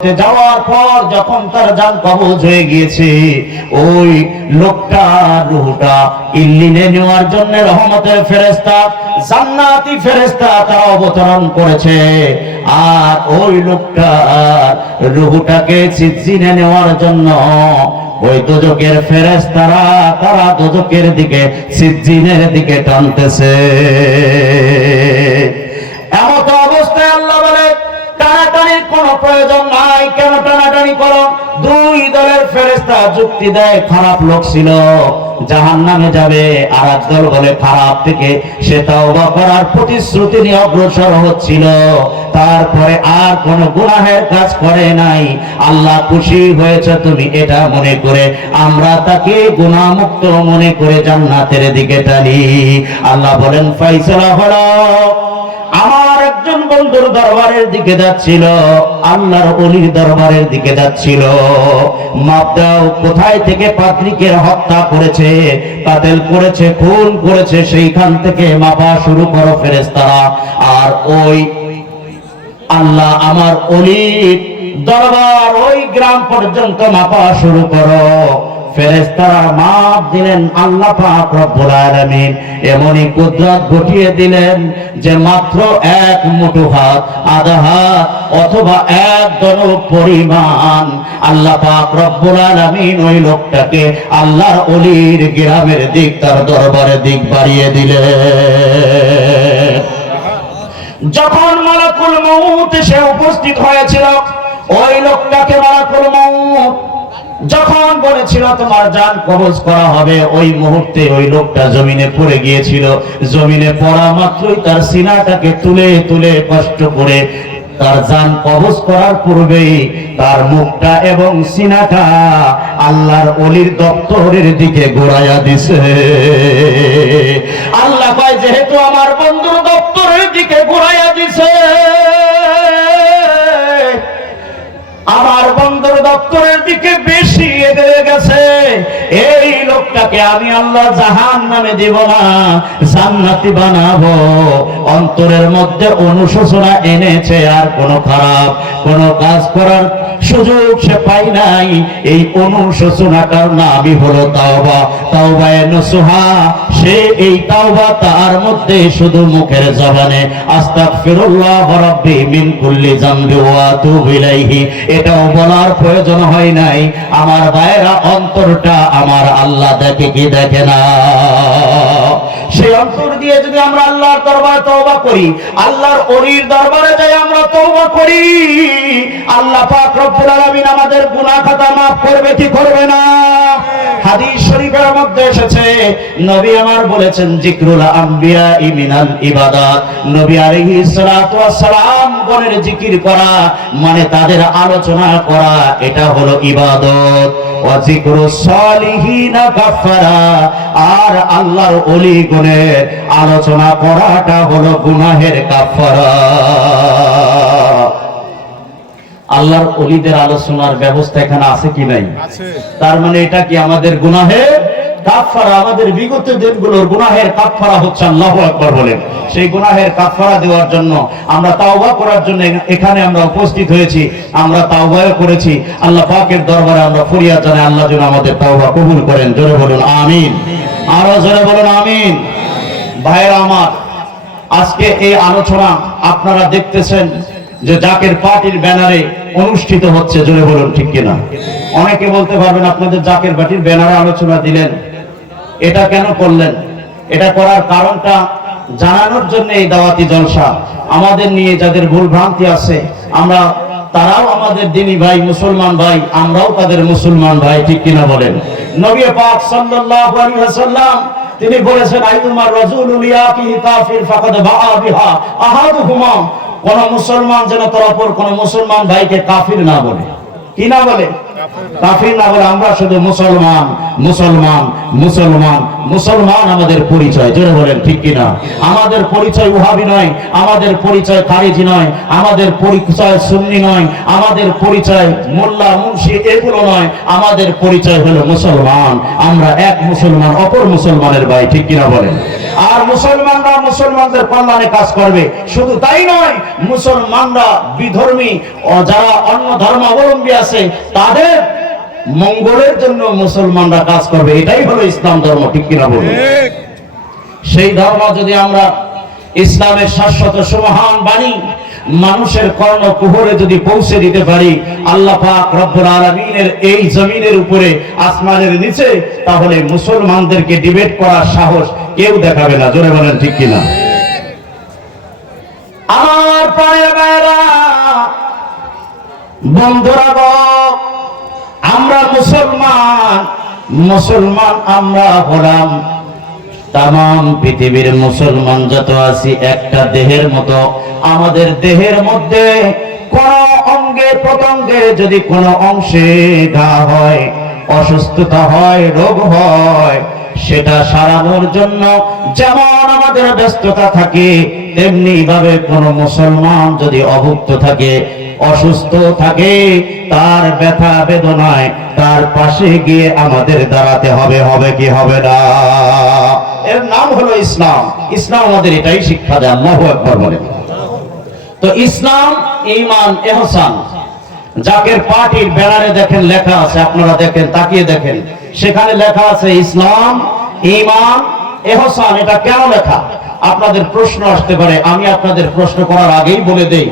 যাওয়ার পর যখন তার যান কবজ হয়ে গিয়েছে, ওই লোকটা, রুহটা ইল্লিনে নেওয়ার জন্য রহমতের ফেরেস্তা জান্নাতি ফেরেস্তা তারা অবতরণ করেছে। আর ওই লোকটা, রুহটাকে সিজিনে নেওয়ার জন্য ওই দোজকের ফেরেস্তারা তারা দোজকের দিকে সিজিনের দিকে টানতেছে এমত অবস্থায় আল্লাহ বলে টানাটানির কোনো প্রয়োজন নাই, কেন টানাটানি করো? দুই দলের ফেরেস্তা যুক্তি দেয়, খারাপ লোক ছিল জাহান নামে যাবে, আর এক দল বলে খারাপ থেকে সে তাওবা করার প্রতিশ্রুতি নিয়ে অগ্রসর হচ্ছিল। তারপরে আর কোন গুনাহের কাজ করে নাই। আল্লাহ খুশি হয়েছে, তুমি এটা মনে করে, আমরা তাকে গুনাহমুক্ত মনে করে জান্নাতের দিকে টানি। আল্লাহ বলেন, ফাইসলা হলো একজন বন্ধুর দরবারের দিকে যাচ্ছিল, আল্লাহর অলির দরবারের দিকে যাচ্ছিল। মাপ দাও, কোথায় থেকে পাত্রিকের হত্যা করেছে, কাতেল করেছে, খুন করেছে, সেইখান থেকে মাপা শুরু করো ফেরেস্তারা আর ওই আল্লাহ আমার অলির দরবার ওই গ্রাম পর্যন্ত মাপা শুরু করো। মাপ দিলেন আল্লাহ পাক রব্বুল আলামিন। এমনই কুদরত দিলেন যে মাত্র এক মুঠো হাত, আধা হাত অথবা এক পরিমাণ আল্লাহ পাক রব্বুল আলামিন ওই লোকটাকে আল্লাহর অলির গ্রামের দিক, তার দরবারের দিক বাড়িয়ে দিলেন। যখন মালাকুল মউত সে উপস্থিত হয়েছিল, ওই লোকটাকে মালাকুল মউত যখন বলেছিল তোমার জান কবজ করা হবে, ওই মুহূর্তে ওই লোকটা জমিনে পড়ে গিয়েছিল। জমিনে পড়া মাত্রই তার সিনাটাকে তুলে তুলে কষ্ট করে তার জান কবজ করার পূর্বেই তার মুখটা এবং সিনাটা আল্লাহর অলির দপ্তরের দিকে ঘোরাইয়া দিছে। আল্লাহ কয়, যেহেতু আমার বন্ধুর দপ্তরের দিকে ঘোরাইয়া দিছে, আমার বন্ধুর দপ্তরের দিকে 爹的。লোকটাকে আমি আল্লাহ জাহান নামে দিব না, জান্নাতি বানাবো। অন্তরের মধ্যে অনুশোচনা এনেছে আর কোনো খারাপ, কোনো কাজ করার সুযোগ সে পাই নাই। এই অনুশোচনাটার নামই হলো তাওবা। তাওবায়ে নসুহা, সে এই তাওবা তার মধ্যে শুধু মুখের জবানে, আস্তাগফিরুল্লাহ রাব্বি মিন কুল্লি জামবি ওয়া আতুবু এটাও বলার প্রয়োজন হয় নাই। আমার ভাইরা অন্তরটা আমার আল্লাহ দেখে কি দেখে না। সেই অন্তর দিয়ে যদি আমরা আল্লাহর দরবারে তওবা করি, আল্লাহর অলির দরবারে যাই আমরা তওবা করি, আল্লাহ পাক রব্বুল আলামিন আমাদের গুনাহ খাতা maaf করবে, কি করবে না? হাদিস শরীফের মধ্যে এসেছে, নবী আমার বলেছেন আম্বিয়া ইমিনাল ইবাদাত। নবী আলাইহিস সালাতু জিকির করা মানে তাদের আলোচনা করা, এটা হলো ইবাদত। আর আল্লাহর ওলি গুণের আলোচনা করাটা হলো গুনাহের কাফারা আল্লাহর অলিদের আলোচনার ব্যবস্থা এখানে আছে কি নাই? তার মানে এটা কি আমাদের গুনাহের কাফারা আমাদের বিগত দিনগুলোর গুনাহের কাফারা হচ্ছে আল্লাহ একবার বলেন। সেই গুনাহের কাফারা দেওয়ার জন্য আমরা তাওবা করার জন্য এখানে আমরা উপস্থিত হয়েছি। আমরা তাওবাও করেছি। আল্লাহ পাকের দরবারে আমরা ফরিয়াদ জানাই। আল্লাহ যেন আমাদের তাওবা কবুল করেন। জোরে বলুন আমিন। আরও জোরে বলুন আমিন। ভাইয়েরা আমার আজকে এই আলোচনা আপনারা দেখতেছেন যে জাকের পার্টির ব্যানারে অনুষ্ঠিত হচ্ছে, জোরে বলুন ঠিক কিনা? অনেকে বলতে পারবেন আপনাদের জাকের পার্টির ব্যানারে আলোচনা দিলেন। এটা কেন করলেন? এটা করার কারণটা জানানোর জন্য এই দাওয়াতি জলসা। আমাদের নিয়ে যাদের ভুল ভ্রান্তি আছে, আমরা, তারাও আমাদের দিনী ভাই, মুসলমান ভাই, আমরাও তাদের মুসলমান ভাই, ঠিক কিনা বলেন? নবী পাক সাল্লাল্লাহু আলাইহি ওয়াসাল্লাম, তিনি বলেছেন, আইয়ুমার রাজুলুল ইয়াকি কাফির ফাকাদ বাআ বিহা আহাদুহুমা। কোন মুসলমান যেন তার অপর কোন মুসলমান ভাইকে কাফির না বলে। কি না বলে? কাফির না বলে আমরা শুধু মুসলমান মুসলমান মুসলমান মুসলমান আমাদের পরিচয়। জোরে বলেন, ঠিক কিনা? আমাদের পরিচয় উহাবি নয়, আমাদের পরিচয় খারিজি নয়, আমাদের পরিচয় সুন্নি নয়, আমাদের পরিচয় মোল্লা, মুন্সি এগুলো নয়, আমাদের পরিচয় হলো মুসলমান। আমরা এক মুসলমান, অপর মুসলমানের ভাই, ঠিক কিনা বলেন? আর মুসলমানরা মুসলমানদের কল্যাণে কাজ করবে। শুধু তাই নয় মুসলমানরা বিধর্মী ও যারা অন্য ধর্মাবলম্বী আছে তাদের মঙ্গলের জন্য মুসলমানরা কাজ করবে। এটাই হলো ইসলাম ধর্ম ঠিক কিনা বলুন? সেই ধর্ম যদি আমরা ইসলামের শাশ্বত সুমহান বাণী মানুষের কর্ণ কুহরে যদি পৌঁছে দিতে পারি আল্লাহ পাক রব্বুল আলামিনের এই জমিনের উপরে আসমানের নিচে তাহলে মুসলমানদেরকে ডিবেট করার সাহস কেউ দেখাবে না, জোরে বলেন ঠিক কিনা। আমার পায়ে বাইরা বন্ধুরা আমরা মুসলমান মুসলমান আমরা হলাম। তাম পৃথিবীর মুসলমান যত আছি, একটা দেহের মতো। আমাদের দেহের মধ্যে কোন অঙ্গে প্রত্যঙ্গে যদি কোন অংশে ঘা হয়, অসুস্থতা হয়, রোগ হয় সেটা সারানোর জন্য যেমন আমাদের ব্যস্ততা থাকে, তেমনি ভাবে কোন মুসলমান যদি অভুক্ত থাকে, অসুস্থ থাকে, তার ব্যথা বেদনায় তার পাশে গিয়ে আমাদের দাঁড়াতে হবে হবে কি হবে না? এর নাম হলো ইসলাম। ইসলাম আমাদের এটাই শিক্ষা দেয়, আল্লাহ একবার বলেন তো ইসলাম ইমান এহসান। জাকের পার্টির বেড়ারে দেখেন লেখা আছে, আপনারা দেখেন, তাকিয়ে দেখেন। সেখানে লেখা আছে, ইসলাম ইমান এহসান। এটা কেন লেখা? আপনাদের প্রশ্ন আসতে পারে, আমি আপনাদের প্রশ্ন করার আগেই বলে দেই।